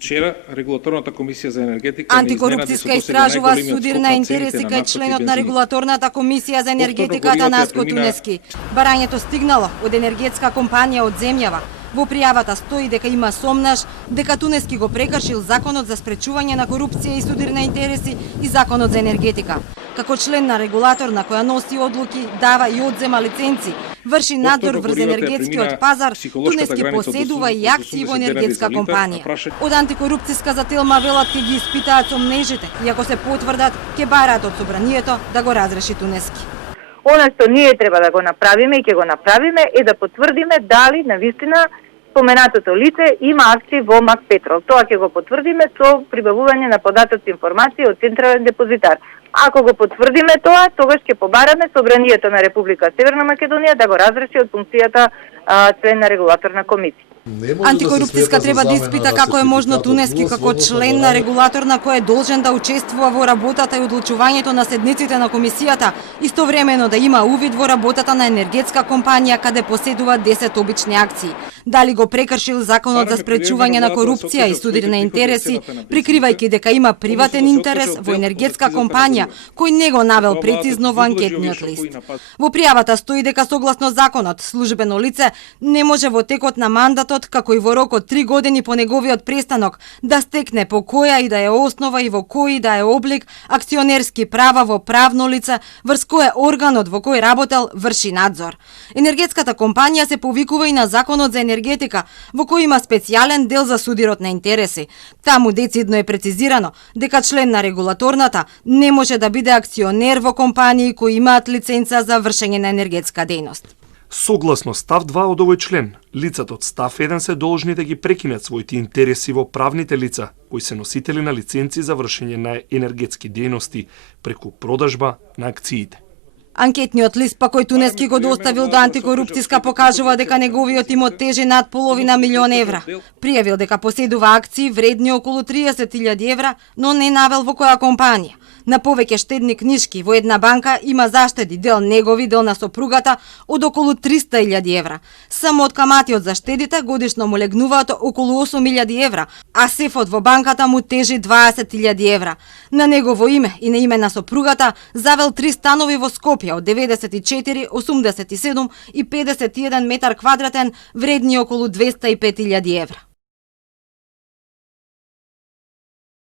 Вчера регулаторната комисија за енергетика Антикорупцијска истражува судир на интереси кај членот на регулаторната комисија за енергетика Атанаско Тунески. Барањето стигнало од енергетска компанија од земјава. Во пријавата стои дека има сомнаш дека Тунески го прекршил законот за спречување на корупција и судир на интереси и законот за енергетика. Како член на регулаторна која носи одлуки, дава и одзема лиценци, врши надзор врз енергетскиот пазар, Тунески поседува и акции во енергетска компанија. Од антикорупцијска зателма велат ќе ги испитаат сомнежите и ако се потврдат, ќе бараат од собранието да го разреши Тунески. Она што ние треба да го направиме и ќе го направиме е да потврдиме дали навистина споменатото лице има акции во МАК Петрол. Тоа ќе го потврдиме со прибавување на податоци информации од Централен депозитар. Ако го потврдиме тоа, тогаш ќе побараме Собранието на Република Северна Македонија да го разреши од функцијата член на регулаторна комисија. Антикорупцијска треба да испита како е можно Тунески како член на регулаторна кој е должен да учествува во работата и одлучувањето на седниците на комисијата, истовремено да има увид во работата на енергетска компанија каде поседува 10 обични акции. Дали го прекршил законот за спречување на корупција и судир на интереси, прикривајќи дека има приватен интерес во енергетска компанија кој не го навел прецизно во анкетниот лист. Во пријавата стои дека согласно законот службено лице не може во текот на мандатот како и во рок од 3 години по неговиот престанок да стекне по која и да е основа и во кој да е облик акционерски права во правно лице врз кое органот во кој работел врши надзор. Енергетската компанија се повикува и на законот за енергетика во кој има специјален дел за судирот на интереси. Таму децидно е прецизирано дека член на регулаторната не може да биде акционер во компании кои имаат лиценца за вршење на енергетска дејност. Согласно став 2 од овој член, лицата од став 1 се должни да ги прекинат своите интереси во правните лица, кои се носители на лиценци за вршење на енергетски дејности преку продажба на акциите. Анкетниот лист па кој Тунески го доставил до антикорупцијска покажува дека неговиот имот тежи над половина милион евра. Пријавил дека поседува акции вредни околу 30.000 евра, но не навел во која компанија. На повеќе штедни книшки во една банка има заштеди, дел негови, дел на сопругата, од околу 300.000 евра. Само од каматиот за штедите годишно му легнуваат околу 8.000 евра, а сефот во банката му тежи 20.000 евра. На негово име и на име на сопругата завел 3 станови во Скопје од 94, 87 и 51 метар квадратен, вредни околу 205.000 евра.